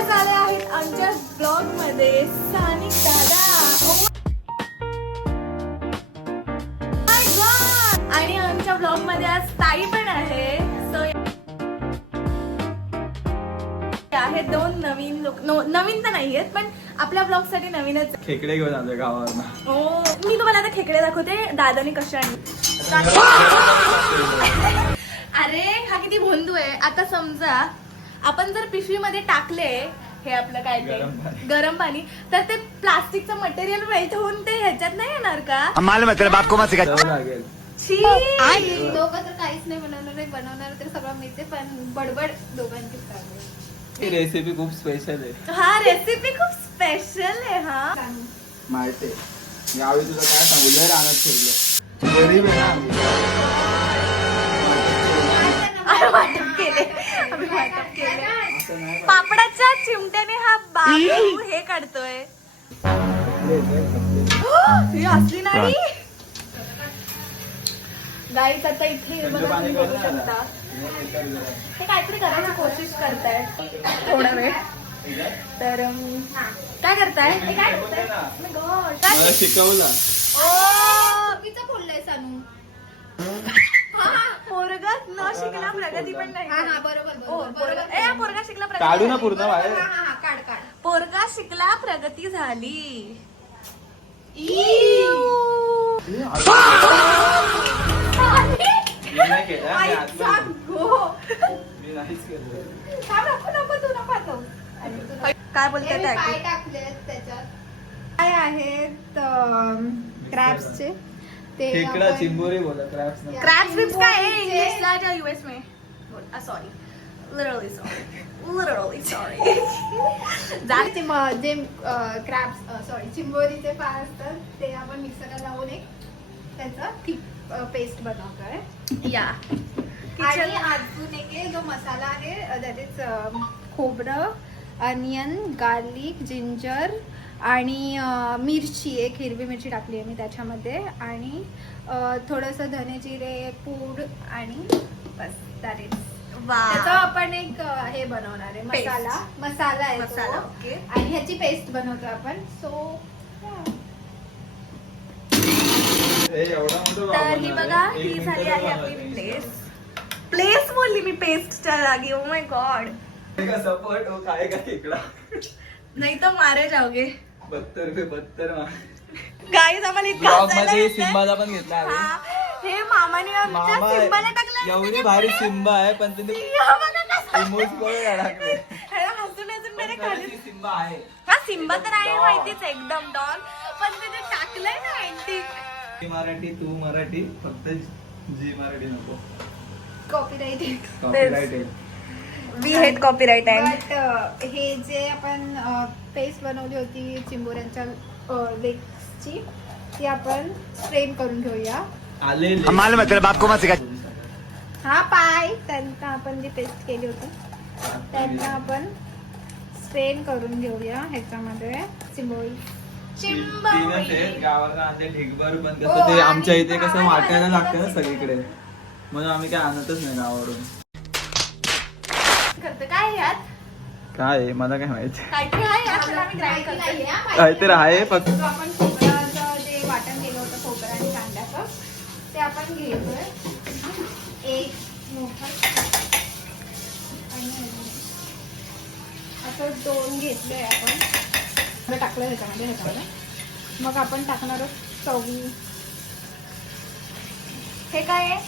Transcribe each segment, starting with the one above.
आज आले आहेत आमच्या ब्लॉग मध्ये सानिक दादा. माय गॉड. आणि आमच्या ब्लॉग मध्ये आज ताई पण आहे. सो आहेत दोन नवीन लोक. नवीन तर नाही आहेत पण आपल्या ब्लॉग साठी नवीनच. खेकडे घेऊन आलोय गावावरनं. हो मी तुम्हाला आता खेकडे दाखवते. दादाने कशा आणली. अरे हा किती भोंदू आहे. आता समजा आपण जर पिशवीमध्ये टाकले हे आपलं काय ते गरम पाणी तर ते प्लास्टिकचं मटेरियल मेल्ट होऊन ते ह्याच्यात नाही येणार का. लागेल. दोघं तर काहीच नाही बनवणार तर सगळं मिळते पण बडबड दोघांचीच चालू. ही रेसिपी खूप स्पेशल आहे. हा रेसिपी खूप स्पेशल आहे. हा माहिती आहे. यावेळी तुझं काय सांगू लय रानात फिरलो. गरीब आहे ना आम्ही. वाटप केले. आम्ही वाटप केले. पापडाच्या चिमट्याने हा बाबू हे काढतोय. ही असली नाही गाईच. आता इथली बघा तुम्ही बघू शकता. ते काहीतरी करायची कोशिश करताय थोडा वेळ. तर काय करताय. काय मला शिकवला. चुकीचं बोललंय सानू. पोरगा न शिकला प्रगती पण नाही. पोरगा शिकला प्रगती काढू ना झाली. पूर्ण बाहेर. काढ पोरगा शिकला प्रगती झाली. मी नाही केलं. मी आतमध्ये. मी नाहीच केलं. काय बोलतात पाय टाकले त्याच्यात. काय आहेत क्रॅब्सचे ते खेकडा चिंबोरी बोला क्रॅब्स ना. क्रॅब्स विप्स काय आहे इंग्लिशला या यूएस में. Sorry literally sorry. जे क्रॅब्स सॉरी चिंबोरीचे पाय असतात ते आपण मिक्सरला लावून एक त्याचा थिक पेस्ट बनवतोय. या आणि अजून एक जो मसाला आहे दॅट इज खोबरं, अनियन, गार्लिक, जिंजर आणि मिरची. एक हिरवी मिरची टाकली आहे मी त्याच्यामध्ये आणि थोडंसं धने जिरे पूड आणि बस दॅट इज. त्याचा आपण एक हे बनवणार आहे मसाला आहे मसाला. तो. ओके. आणि ह्याची पेस्ट बनवतो आपण. सो एवढा मोठं तर ही बनवणार बघा आहे. ही एक झाली मिनिटात आहे आपली बनवायची. प्लेस बोलली मी पेस्टच्या जागी. Oh my God. सपोर्ट हो खाएगा खेकडा. नाही तर मारे जाओगे. 72 गाईज आम्हाला इतकं ब्लॉग हसायला मध्ये येतंय. सिम्बाला पण घेतला आहे. हा, हे मामाने आमच्या मामा सिम्बाला टाकलं. एवढी भारी सिम्बा आहे पण तिने इमोज बघा टाकले. हसून हसून मेरे खाली. सिम्बा आहे. हा सिम्बा तर आहे माहितीच आहे, एकदम डॉन. पण तिने टाकलंय ना अँटिक. ती मराठी तू मराठी फक्त जी मराठी नको. कॉपीराइट. कॉपीराइट आहे. वी हेट कॉपीराइट आहे. बट हे जे आपण पेस्ट बनवली होती चिंबोऱ्यांच्या लेग्सची ती आपण स्ट्रेन करून घेऊया. हा पाय त्यांना आपण जी पेस्ट केली होती त्यांना आपण स्ट्रेन करून घेऊया ह्याच्यामध्ये. चिंबोरी तीनच आहेत गावाला आणले ढिगभर पण हो, कसं ते आणि आमच्या इथे कसं आणि वाटायला लागतं ना माझ्या सगळीकडे म्हणून आम्ही काय आणतच नाही गावावरून. करते काय यात काय आहे मला काय माहिती. काहीतरी आहे यात, पण आम्ही ग्राइंड माहिती करतोय. नाहीये, माहिती काहीतरी आहे फक्त. तो आपण खोबऱ्याचं जे वाटण केलं होतं खोबरं आणि कांद्याचं ते आपण घेतोय. एक मोठा आणि असं 2 घेतलंय आपण. टाकलं ह्याच्यामध्ये. मग आपण टाकणार चवी. हे काय आहे.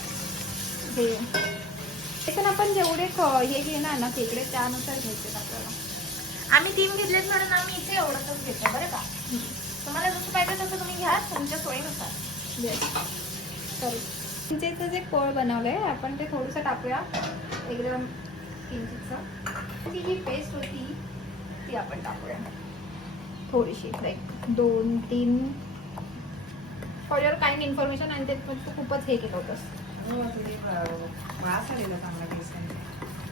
हे पण आपण जेवढे हे घेणार ना खेकडे त्यानुसार घ्यायचे आपल्याला. आम्ही 3 घेतलेत म्हणून आम्ही इथे एवढंच घेतो बरं का. तुम्हाला जसं पाहिजे तसं तुम्ही घ्या तुमच्या सोयीनुसार. सॉरी चिंचेचं जे कोळ बनवलंय आपण ते थोडंसं टाकूया एकदम किंचितचं. ती जी पेस्ट होती ती आपण टाकूया थोडीशी like 2-3 for your kind information. आणि ते पण तू खूपच हे केलं होतंस.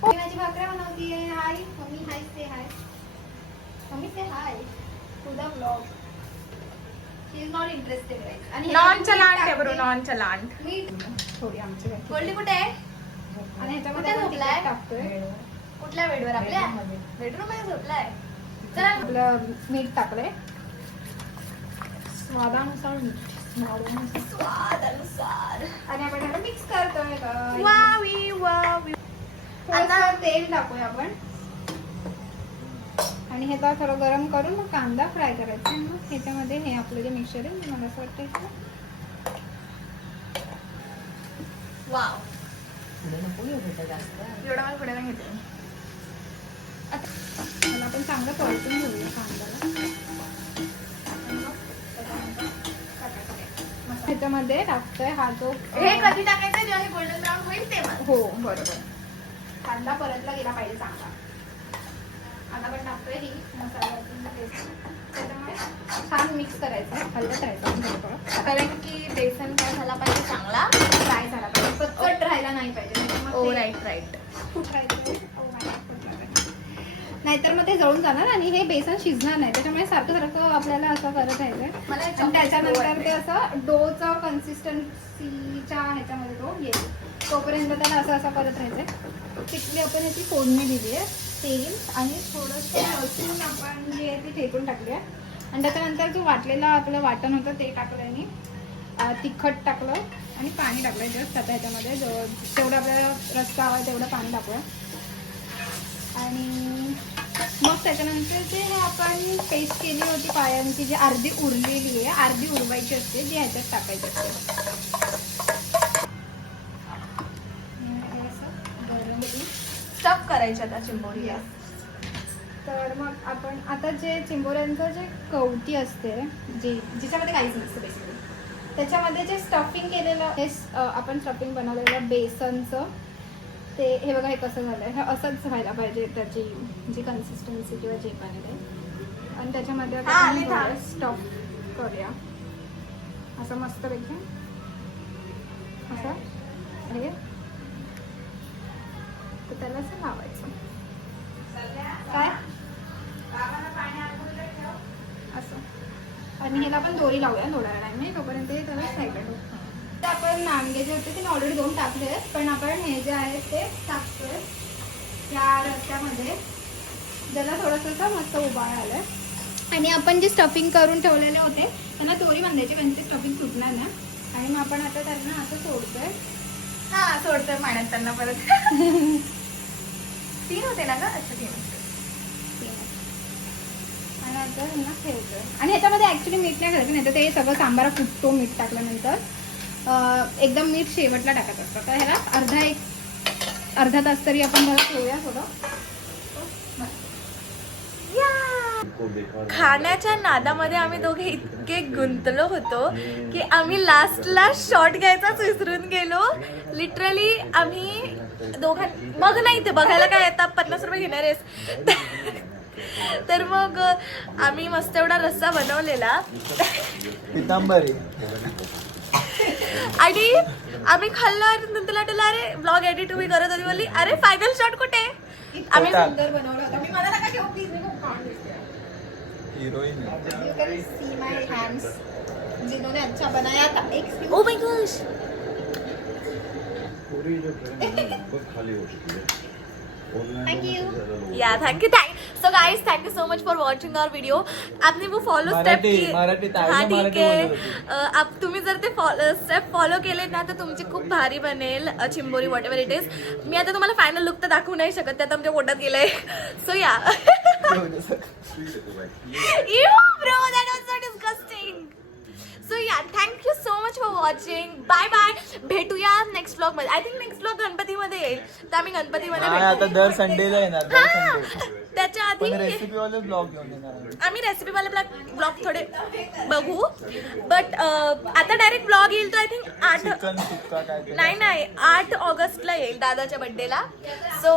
माझी भाकऱ्या बनवती आहे. Hi mummy. Hi say hi mummy. Say hi to the blog. She is not interested guys. आणि नॉन चलांट आहे बरोबर. Nonchalant. मीठ थोडी आमची गोल्डी कुठे आहे. आणि ह्याच्यामध्ये आपण तिखट टाकतोय. कुठल्या बेडवर? आपल्या बेडरूम मध्ये झोपलाय. चला आपलं मीठ टाकलंय स्वादानुसार मीठ. स्वादानुसार. आणि आपण आता मिक्स करतोय guys. वावी वावी. थोडंसं तेल टाकूया आपण आणि हे आता थोडं गरम करून मग कांदा फ्राय करायचा आणि मग ह्याच्यामध्ये हे आपलं जे मिक्सचर आहे मला असं वाटतं वाव. एवढा मला पुढे नाही घेते. मला आपण चांगलं परतून घेऊया कांद्याला. ह्याच्यामध्ये टाकतोय हा जो हे कधी टाकायचं जेव्हा हे गोल्डन ब्राऊन होईल तेव्हा. हो बरोबर. कांदा परतला गेला पाहिजे चांगला. आता आपण टाकतोय ही मसाल्याची पेस्ट. त्याच्यामुळे छान मिक्स करायचं, हलवत राहायचं थोडं. कारण की बेसन काय झाला पाहिजे चांगला फ्राय झाला पाहिजे, पचकट राहायला नाही पाहिजे. ओ राईट राईट. नाहीतर मग ते जळून जाणार आणि हे बेसन शिजणार नाही. त्याच्यामुळे सारखं सारखं आपल्याला असं करत राहायचं. मला आणि त्याच्यानंतर ते असं डोचा कन्सिस्टन्सीच्या ह्याच्यामध्ये तो येईल. तोपर्यंत त्याला असं असं करत राहायचं. तिथली आपण याची फोडणी दिली आहे, तेल आणि थोडंसं लसूण आपण जे आहे ते ठेचून टाकले आहे. आणि त्याच्यानंतर जो वाटलेला आपलं वाटण होतं ते टाकलं आणि तिखट टाकलं आणि पाणी टाकलं जस्ट. आता ह्याच्यामध्ये जेवढं आपल्याला रस्सा हवा तेवढं पाणी टाकूया. आणि मग त्याच्यानंतर जे हे आपण पेस्ट केली होती पायांची, जी अर्धी उरलेली आहे, अर्धी उरवायची असते, जी ह्याच्यात टाकायची असते. स्टफ करायच्या त्या चिंबोऱ्या. तर मग आपण आता जे चिंबोऱ्यांचं जे कवटी असते, जे जिच्यामध्ये काहीच नसतं बेसिकली, त्याच्यामध्ये जे स्टफिंग केलेलं हे आपण स्टफिंग बनवलेलं बेसनचं ते हे बघा हे कसं झालं आहे. हे असंच व्हायला पाहिजे त्याची जी कन्सिस्टन्सी किंवा जे पण आहे ते. आणि त्याच्यामध्ये आपण स्टफ करूया असं मस्तपैकी असं हे. तर त्याला असं लावायचं काय असं. आणि ह्याला आपण दोरी लावूया थोड्या वेळाने, तोपर्यंत ते त्याला साईडला ठेवू. तर आपण नांगे जे होते ते ऑलरेडी 2 टाकले आहेत, पण आपण हे जे आहे ते टाकतोय या रस्त्यामध्ये, ज्याला थोडंसं मस्त उबाळ आलंय. आणि आपण जे स्टफिंग करून ठेवलेले होते त्यांना दोरी बांधायची, कारण ते स्टफिंग सुटणार ना. आणि मग आपण आता त्यांना असं सोडतोय. हा सोडतोय पाण्यात त्यांना परत. 3 होते ना ग? अच्छा 3 होते. आणि आता ह्यांना ठेवतोय. आणि ह्याच्यामध्ये ऍक्च्युली मीठ नाही घालायचं, नाही तर ते सगळं सांबारा फुटतो मीठ टाकल्यानंतर. एकदम मीठ शेवटला टाकत असतं. तर ह्याला अर्धा तास तरी आपण घरात ठेवूया थोडं. खाण्याच्या नादामध्ये आम्ही दोघे इतके गुंतलो होतो की आम्ही लास्टला शॉट घ्यायचाच विसरून गेलो. लिटरली आम्ही मग नाही ते बघायला काय येतात, 50 रुपये घेणार आहेस. तर मग आम्ही मस्त एवढा रस्सा बनवलेला पितांबरी आणि आम्ही खाल्लं. नंतर वाटलं अरे ब्लॉग एडिट तुम्ही करत होती, बोलली अरे फायनल शॉट कुठे. आम्ही सुंदर बनवलं होतं. मी मला नका घेऊ प्लीज, मी खूप छान दिसते. Heroine. You can see my hands. जिन्होंने अच्छा बनाया था. Excuse oh my gosh. पूरी जो ट्रेन है ना बहुत खाली हो चुकी है. Thank you. Yeah thank you. So guys thank you so much for watching our video. आपने वो फॉलो स्टेप मराठी हाँ ठीक आहे. आप तुम्ही जर ते स्टेप फॉलो केले ना तर तुमची खूप भारी बनेल चिंबोरी वॉट एव्हर इट इज. मी आता तुम्हाला फायनल लुक तर दाखवू नाही शकत, ते आता आमच्या पोटात गेलंय. So ya bro that was so disgusting. So या thank you so much for watching. Bye bye. भेटूया नेक्स्ट ब्लॉग मध्ये. आय थिंक नेक्स्ट ब्लॉग गणपतीमध्ये येईल, तर आम्ही गणपतीमध्ये आता दर संडेला येणार. दर संडे त्याच्या पण आधी रेसिपी वाले ब्लॉग घेऊन येणार. आम्ही रेसिपी वाले ब्लॉग थोडे बघू. बट आता डायरेक्ट ब्लॉग येईल तो आय थिंक 8 चिकन टिक्का काय ते. नाही 8 ऑगस्टला येईल दादाच्या बर्थडेला. सो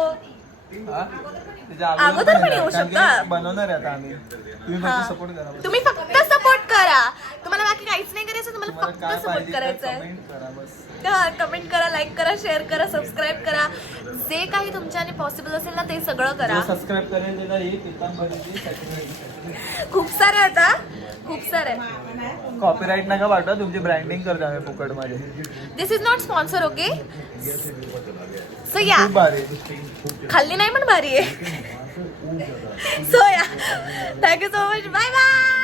अगोदर पण येऊ शकतं. बनवणार आहे आता आम्ही. तुम्ही फक्त सपोर्ट करा. तुम्ही फक्त सपोर्ट करा. तुम्हाला बाकी काहीच नाही करायचं, तुम्हाला तुम्हाला काय फक्त सपोर्ट पाहिजे करायचं आहे. कमेंट करा बस. कमेंट करा, लाईक करा, शेअर करा, सबस्क्राईब करा. जे काही तुमच्याने पॉसिबल असेल ना ते सगळं करा. सबस्क्राईब करेल त्याला ही पितांबरीची सॅटिस्फॅक्शन. खूप सारे आता खूप सारे. कॉपीराईट नका पाठवा, तुमची ब्रँडिंग करतो आम्ही फुकट मध्ये. This is not sponsor okay. So ya खूप भारी. खाल्ली नाही पण भारी आहे. सो या thank you so much. Bye bye.